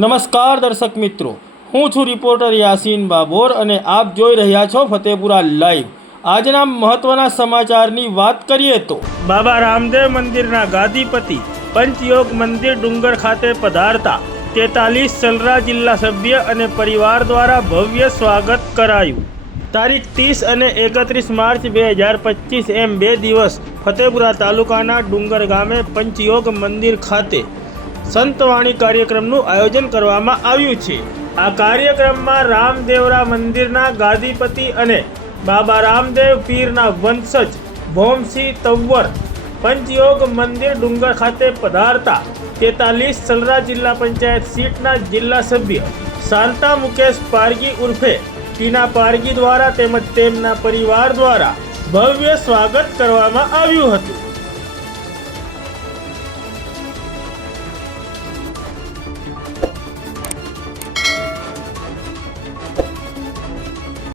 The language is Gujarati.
નમસ્કાર દર્શક મિત્રો. હું છું રિપોર્ટર યાસીન બાબોર અને આપ જોઈ રહ્યા છો ફતેપુરા લાઈવ. આજના મહત્વના સમાચારની વાત કરીએ તો બાબા રામદેવ મંદિરના ગાદીપતિ પંચયોગ મંદિર ડુંગર ખાતે પધારતા તેતાલીસ સલરા જિલ્લા સભ્ય અને પરિવાર દ્વારા ભવ્ય સ્વાગત કરાયું. તારીખ ત્રીસ અને એકત્રીસ માર્ચ બે હજાર પચીસ એમ બે દિવસ ફતેપુરા તાલુકાના ડુંગર ગામે પંચયોગ મંદિર ખાતે સંતવાણી કાર્યક્રમનું આયોજન કરવામાં આવ્યું છે. આ કાર્યક્રમમાં રામદેવરા મંદિરના ગાદીપતિ અને બાબા રામદેવ પીરના વંશજ ભોમસિંહ તંવર, પંચયોગ મંદિર ડુંગર ખાતે પધારતા તેતાલીસ સલરા જિલ્લા પંચાયત સીટના જિલ્લા સભ્ય શાંતા મુકેશ પારગી ઉર્ફે ટીના પારગી દ્વારા તેમજ તેમના પરિવાર દ્વારા ભવ્ય સ્વાગત કરવામાં આવ્યું હતું.